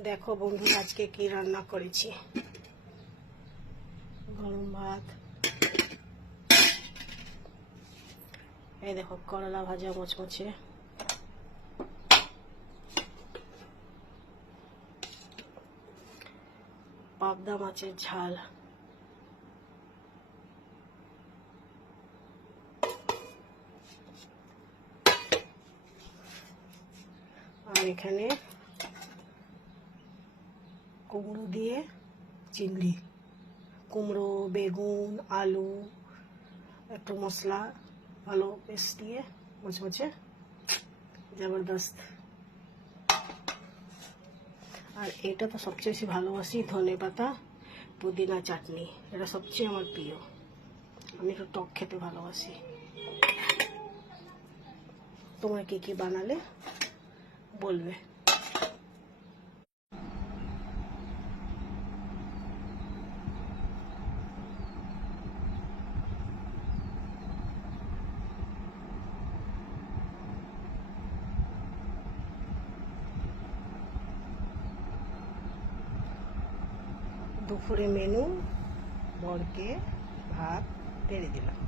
দেখো বন্ধু, আজকে কি রান্না করেছি। গরম ভাত, এই দেখো করলা ভাজা মচমচে, পাবদা মাছের ঝাল, আর এখানে কুমড়ো দিয়ে চিংড়ি, কুমড়ো, বেগুন, আলু, একটু মশলা ভালো পেস্ট দিয়ে মচমচে জবরদস্ত। আর এটা তো সবচেয়ে বেশি ভালোবাসি, ধনে পাতা পুদিনা চাটনি, এটা সবচেয়ে আমার প্রিয়। আমি একটু টক খেতে ভালোবাসি। তোমরা কি কি বানালে বলবে। দুপুরে মেনু বরকে ভাত বেড়ে দিলাম।